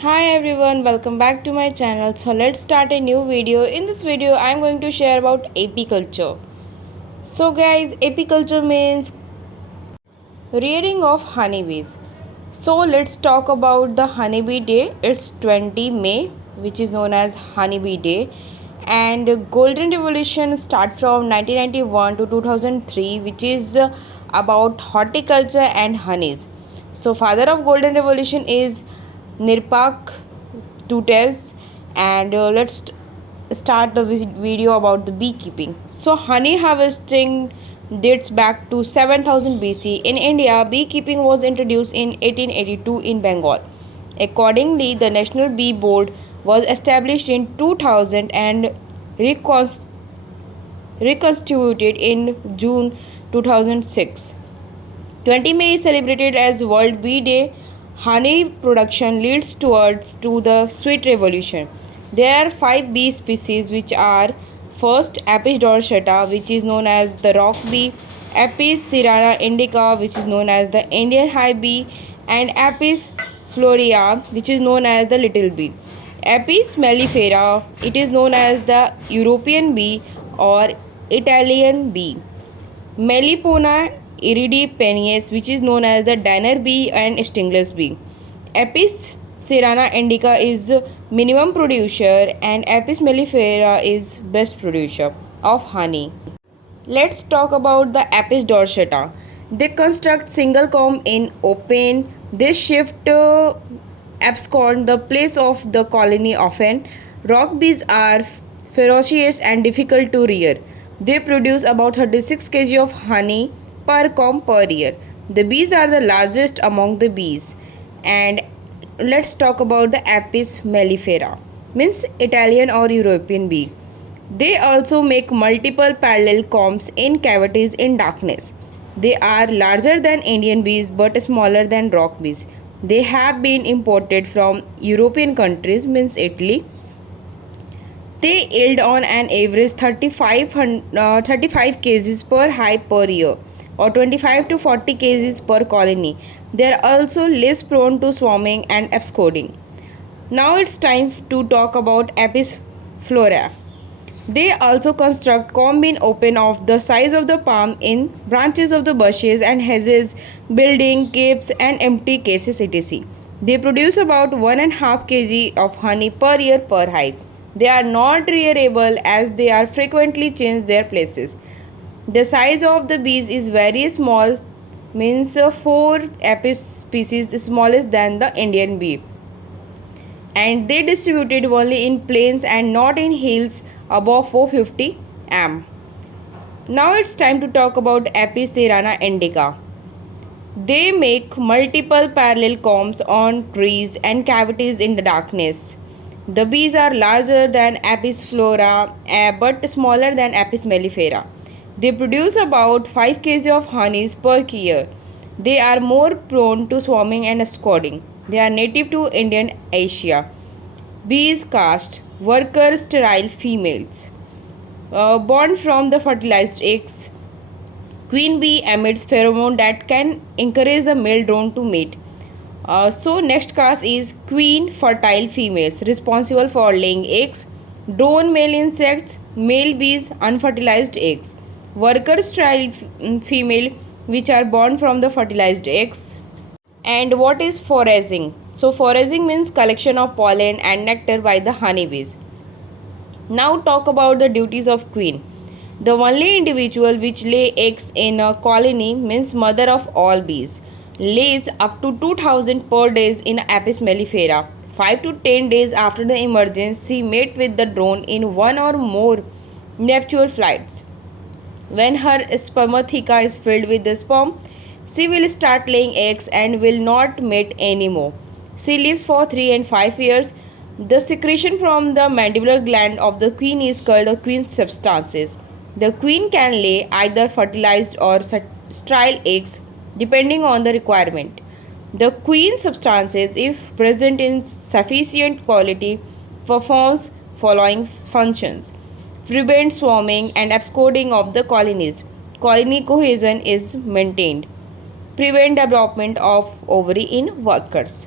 Hi everyone, welcome back to my channel. So let's start a new video. In this video, I am going to share about apiculture. So guys, apiculture means rearing of honeybees. So let's talk about the honeybee day. It's 20 May, which is known as honeybee day. And golden revolution start from 1991 to 2003, which is about horticulture and honeys. So father of golden revolution is Nirpak Tutes, and let's start the video about the beekeeping. So honey harvesting dates back to 7000 BC. In India, beekeeping was introduced in 1882 in Bengal. Accordingly, the National Bee Board was established in 2000 and reconstituted in June 2006. 20 May is celebrated as World Bee Day. Honey production leads towards to the sweet revolution. There are 5 bee species which are first Apis dorsata, which is known as the rock bee, Apis cerana indica, which is known as the Indian high bee, and Apis florea, which is known as the little bee. Apis mellifera, it is known as the European bee or Italian bee. Melipona iridipenis, which is known as the diner bee and stingless bee. Apis cerana indica is minimum producer and Apis mellifera is best producer of honey. Let's talk about the Apis dorsata. They construct single comb in open. They shift abscond the place of the colony often. Rock bees are ferocious and difficult to rear. They produce about 36 kg of honey per comb per year. The bees are the largest among the bees. And let's talk about the Apis mellifera, means Italian or European bee. They also make multiple parallel combs in cavities in darkness. They are larger than Indian bees but smaller than rock bees. They have been imported from European countries, means Italy. They yield on an average 35 kgs per hive per year or 25 to 40 kgs per colony. They are also less prone to swarming and absconding. Now it's time to talk about Apis flora. They also construct comb in open of the size of the palm in branches of the bushes and hedges, building, caves and empty cases etc. They produce about 1.5 kg of honey per year per hive. They are not rearable as they are frequently change their places. The size of the bees is very small, means 4 Apis species smallest than the Indian bee, and they distributed only in plains and not in hills above 450 m. Now it's time to talk about Apis cerana indica. They make multiple parallel combs on trees and cavities in the darkness. The bees are larger than Apis flora but smaller than Apis mellifera. They produce about 5 kg of honeys per year. They are more prone to swarming and absconding. They are native to Indian Asia. Bees caste, worker sterile females. Born from the fertilized eggs. Queen bee emits pheromone that can encourage the male drone to mate. So next caste is queen fertile females responsible for laying eggs. Drone male insects, male bees unfertilized eggs. Worker sterile female which are born from the fertilized eggs. And what is foraging? So foraging means collection of pollen and nectar by the honeybees. Now talk about the duties of queen. The only individual which lay eggs in a colony, means mother of all bees, lays up to 2000 per day in Apis mellifera. 5 to 10 days after the emergence, she mate with the drone in one or more nuptial flights. When her spermatheca is filled with the sperm, she will start laying eggs and will not mate anymore. She lives for 3 and 5 years. The secretion from the mandibular gland of the queen is called the queen substances. The queen can lay either fertilized or sterile eggs depending on the requirement. The queen substances, if present in sufficient quality, performs following functions: prevent swarming and absconding of the colonies. Colony cohesion is maintained. Prevent development of ovary in workers.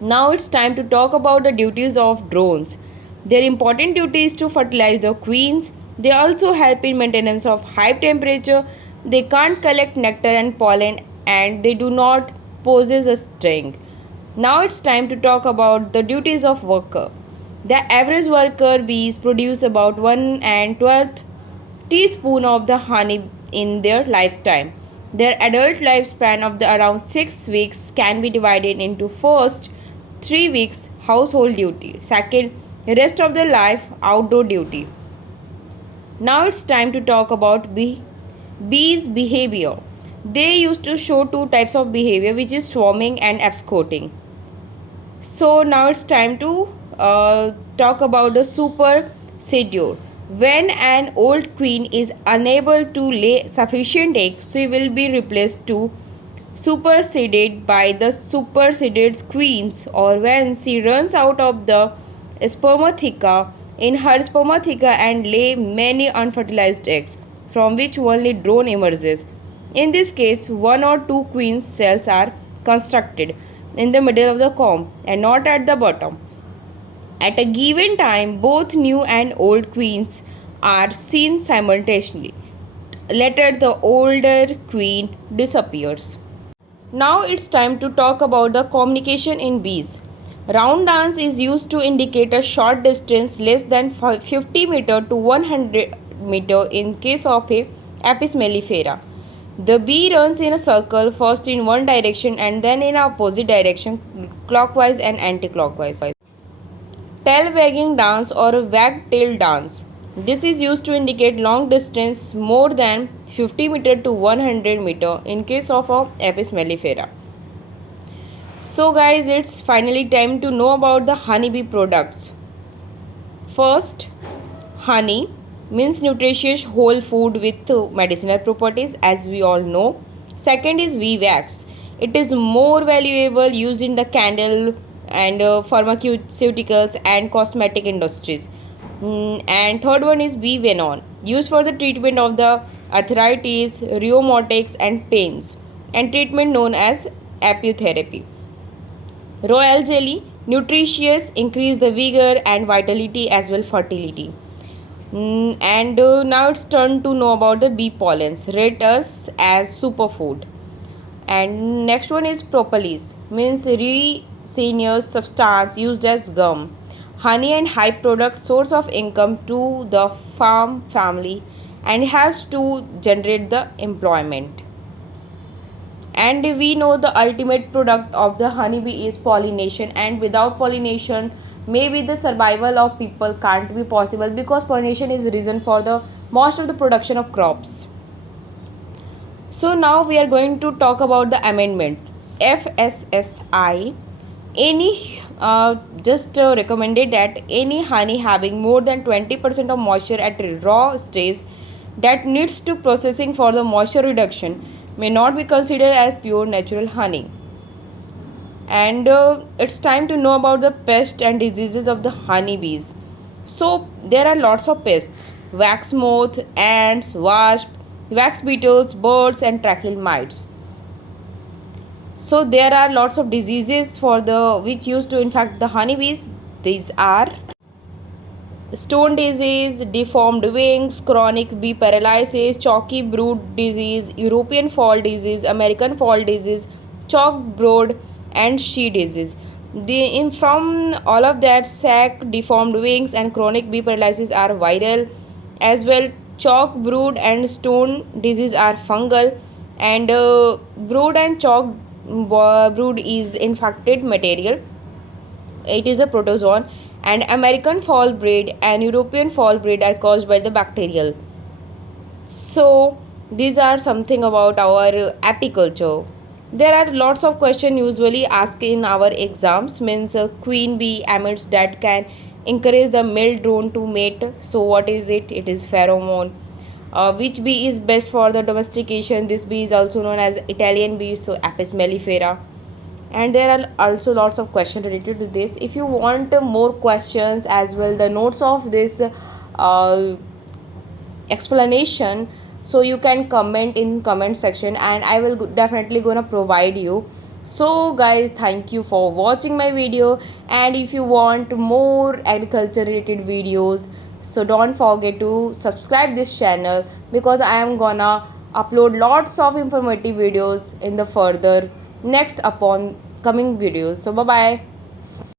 Now it's time to talk about the duties of drones. Their important duty is to fertilize the queens. They also help in maintenance of high temperature. They can't collect nectar and pollen and they do not possess a sting. Now it's time to talk about the duties of worker. The average worker bees produce about 1 and 12th teaspoon of the honey in their lifetime. Their adult lifespan of the around 6 weeks can be divided into first 3 weeks household duty, second rest of their life outdoor duty. Now it's time to talk about bees behavior. They used to show two types of behavior, which is swarming and absconding. So now it's time to talk about the supersedure. When an old queen is unable to lay sufficient eggs, she will be replaced to superseded by the superseded queens, or when she runs out of the spermatheca in her spermatheca and lay many unfertilized eggs, from which only drone emerges. In this case, one or two queen cells are constructed in the middle of the comb and not at the bottom. At a given time, both new and old queens are seen simultaneously. Later, the older queen disappears. Now it's time to talk about the communication in bees. Round dance is used to indicate a short distance less than 50 meter to 100 meter in case of a Apis mellifera. The bee runs in a circle first in one direction and then in opposite direction clockwise and anti-clockwise. Tail wagging dance or wag-tail dance. This is used to indicate long distance more than 50 meter to 100 meter in case of a Apis mellifera. So guys, it's finally time to know about the honeybee products. First, honey means nutritious whole food with medicinal properties, as we all know. Second is bee wax. It is more valuable used in the candle and pharmaceuticals and cosmetic industries. And third one is bee venom, used for the treatment of the arthritis, rheumatics and pains, and treatment known as apiotherapy. Royal jelly, nutritious, increase the vigor and vitality as well fertility. And now it's turn to know about the bee pollens, rate us as superfood. And next one is propolis, means resinous substance used as gum. Honey and hive product source of income to the farm family and has to generate the employment. And we know the ultimate product of the honeybee is pollination, and without pollination maybe the survival of people can't be possible, because pollination is reason for the most of the production of crops. So now we are going to talk about the amendment FSSI. Any just recommended that any honey having more than 20% of moisture at raw stage that needs to processing for the moisture reduction may not be considered as pure natural honey. And it's time to know about the pests and diseases of the honeybees. So there are lots of pests: wax moth, ants, wasp, wax beetles, birds and tracheal mites. So there are lots of diseases for the which used to infect the honeybees. These are stone disease, deformed wings, chronic bee paralysis, chalky brood disease, European fall disease, American fall disease, chalk brood and she disease. From all of that, sac, deformed wings and chronic bee paralysis are viral. As well, chalk brood and stone disease are fungal, and brood and chalk brood is infected material. It is a protozoan, and American fall breed and European fall breed are caused by the bacterial. So these are something about our apiculture. There are lots of questions usually asked in our exams, means queen bee emits that can encourage the male drone to mate. So what is it? It is pheromone. Which bee is best for the domestication? This bee is also known as Italian bee, so Apis mellifera. And there are also lots of questions related to this. If you want more questions as well, the notes of this explanation, so you can comment in comment section and I will definitely gonna provide you. So guys, thank you for watching my video, and if you want more agriculture related videos, so don't forget to subscribe this channel, because I am gonna upload lots of informative videos in the further next upon coming videos. So bye bye.